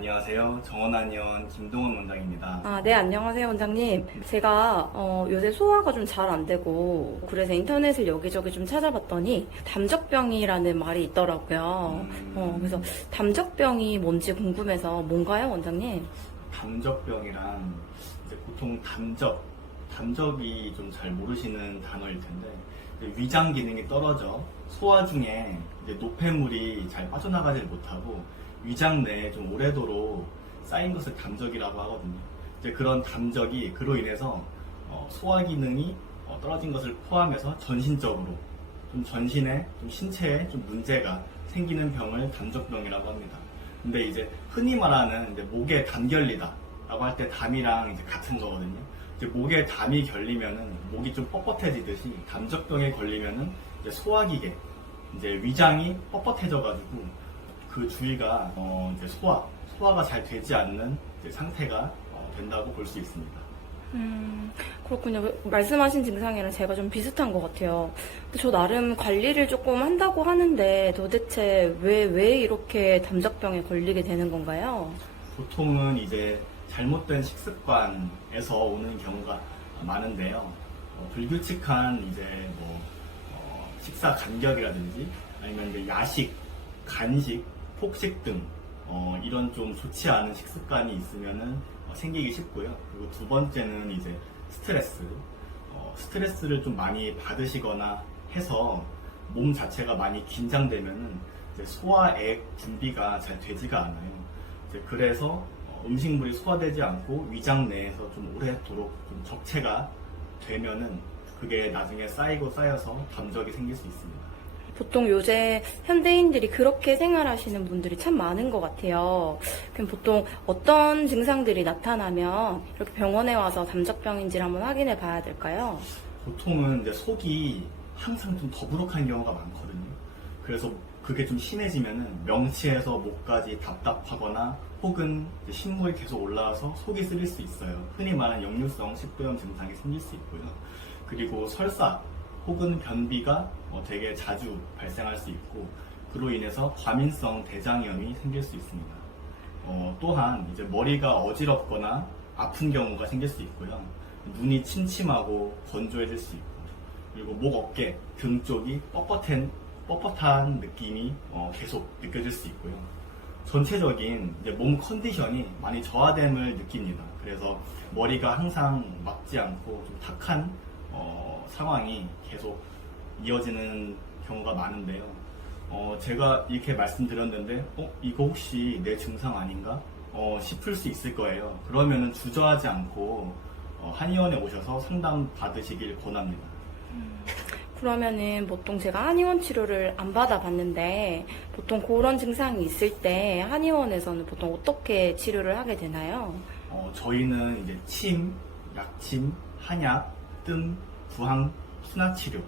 안녕하세요. 정원한의원 김동훈 원장입니다. 네, 안녕하세요, 원장님. 제가 요새 소화가 좀 잘 안 되고 그래서 인터넷을 여기저기 좀 찾아봤더니 담적병이라는 말이 있더라고요. 그래서 담적병이 뭔지 궁금해서 뭔가요, 원장님? 담적병이란 이제 보통 담적이 좀 잘 모르시는 단어일 텐데 이제 위장 기능이 떨어져 소화 중에 이제 노폐물이 잘 빠져나가질 못하고 위장 내에 좀 오래도록 쌓인 것을 담적이라고 하거든요. 이제 그런 담적이 그로 인해서 소화 기능이 떨어진 것을 포함해서 전신적으로 좀 전신에 좀 신체에 좀 문제가 생기는 병을 담적병이라고 합니다. 근데 이제 흔히 말하는 이제 목에 담 결리다라고 할 때 담이랑 이제 같은 거거든요. 이제 목에 담이 결리면은 목이 좀 뻣뻣해지듯이 담적병에 걸리면은 이제 소화기계 이제 위장이 뻣뻣해져가지고 그 주위가 이제 소화가 잘 되지 않는 이제 상태가 된다고 볼 수 있습니다. 그렇군요. 말씀하신 증상이랑 제가 좀 비슷한 것 같아요. 근데 저 나름 관리를 조금 한다고 하는데 도대체 왜 이렇게 담적병에 걸리게 되는 건가요? 보통은 이제 잘못된 식습관에서 오는 경우가 많은데요. 불규칙한 이제 식사 간격이라든지 아니면 이제 야식, 간식, 폭식 등 이런 좀 좋지 않은 식습관이 있으면은 생기기 쉽고요. 그리고 두 번째는 이제 스트레스를 좀 많이 받으시거나 해서 몸 자체가 많이 긴장되면은 이제 소화액 분비가 잘 되지가 않아요. 이제 그래서 음식물이 소화되지 않고 위장 내에서 좀 오래도록 좀 적체가 되면은 그게 나중에 쌓여서 담적이 생길 수 있습니다. 보통 요새 현대인들이 그렇게 생활하시는 분들이 참 많은 것 같아요. 그럼 보통 어떤 증상들이 나타나면 이렇게 병원에 와서 담적병인지를 한번 확인해 봐야 될까요? 보통은 이제 속이 항상 좀 더부룩한 경우가 많거든요. 그래서 그게 좀 심해지면은 명치에서 목까지 답답하거나 혹은 이제 신물이 계속 올라와서 속이 쓰릴 수 있어요. 흔히 말하는 역류성 식도염 증상이 생길 수 있고요. 그리고 설사 혹은 변비가 되게 자주 발생할 수 있고 그로 인해서 과민성 대장염이 생길 수 있습니다. 또한 이제 머리가 어지럽거나 아픈 경우가 생길 수 있고요. 눈이 침침하고 건조해질 수 있고 그리고 목, 어깨, 등 쪽이 뻣뻣한 느낌이 계속 느껴질 수 있고요. 전체적인 이제 몸 컨디션이 많이 저하됨을 느낍니다. 그래서 머리가 항상 막지 않고 좀 탁한 상황이 계속 이어지는 경우가 많은데요. 제가 이렇게 말씀드렸는데, 이거 혹시 내 증상 아닌가? 싶을 수 있을 거예요. 그러면은 주저하지 않고 한의원에 오셔서 상담 받으시길 권합니다. 그러면은 보통 제가 한의원 치료를 안 받아봤는데 보통 그런 증상이 있을 때 한의원에서는 보통 어떻게 치료를 하게 되나요? 저희는 이제 침, 약침, 한약, 뜸, 부항, 순화 치료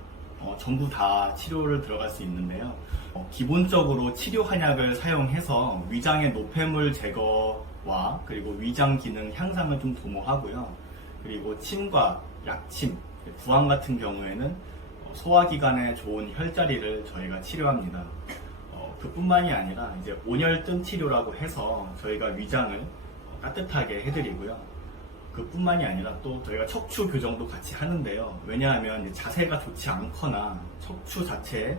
전부 다 치료를 들어갈 수 있는데요. 기본적으로 치료 한약을 사용해서 위장의 노폐물 제거와 그리고 위장 기능 향상을 좀 도모하고요. 그리고 침과 약침, 부항 같은 경우에는 소화기관에 좋은 혈자리를 저희가 치료합니다. 그뿐만이 아니라 이제 온열뜸 치료라고 해서 저희가 위장을 따뜻하게 해드리고요. 그뿐만이 아니라 또 저희가 척추 교정도 같이 하는데요. 왜냐하면 자세가 좋지 않거나 척추 자체에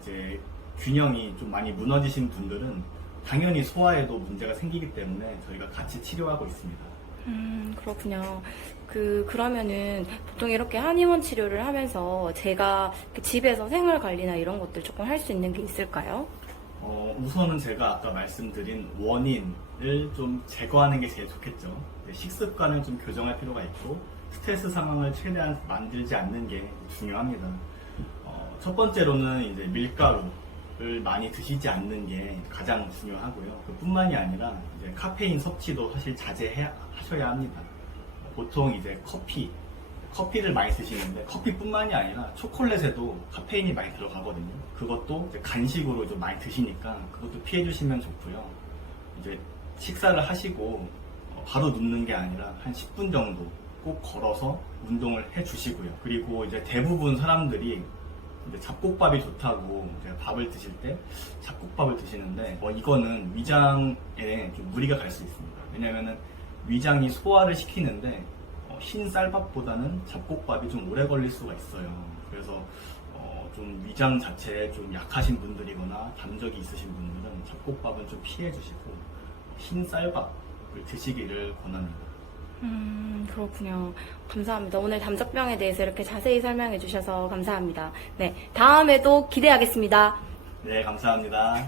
이제 균형이 좀 많이 무너지신 분들은 당연히 소화에도 문제가 생기기 때문에 저희가 같이 치료하고 있습니다. 그렇군요. 그러면은 보통 이렇게 한의원 치료를 하면서 제가 집에서 생활 관리나 이런 것들 조금 할 수 있는 게 있을까요? 우선은 제가 아까 말씀드린 원인을 좀 제거하는 게 제일 좋겠죠. 식습관을 좀 교정할 필요가 있고 스트레스 상황을 최대한 만들지 않는 게 중요합니다. 첫 번째로는 이제 밀가루를 많이 드시지 않는 게 가장 중요하고요. 그뿐만이 아니라 이제 카페인 섭취도 사실 자제하셔야 합니다. 보통 이제 커피를 많이 드시는데 커피뿐만이 아니라 초콜릿에도 카페인이 많이 들어가거든요. 그것도 이제 간식으로 좀 많이 드시니까 그것도 피해 주시면 좋고요. 이제 식사를 하시고 바로 눕는 게 아니라 한 10분 정도 꼭 걸어서 운동을 해 주시고요. 그리고 이제 대부분 사람들이 근데 잡곡밥이 좋다고 제가 밥을 드실 때 잡곡밥을 드시는데 이거는 위장에 좀 무리가 갈 수 있습니다. 왜냐면은 위장이 소화를 시키는데 흰 쌀밥보다는 잡곡밥이 좀 오래 걸릴 수가 있어요. 그래서 좀 위장 자체에 좀 약하신 분들이거나 담적이 있으신 분들은 잡곡밥은 좀 피해 주시고 흰 쌀밥을 드시기를 권합니다. 그렇군요. 감사합니다. 오늘 담적병에 대해서 이렇게 자세히 설명해 주셔서 감사합니다. 네, 다음에도 기대하겠습니다. 네, 감사합니다.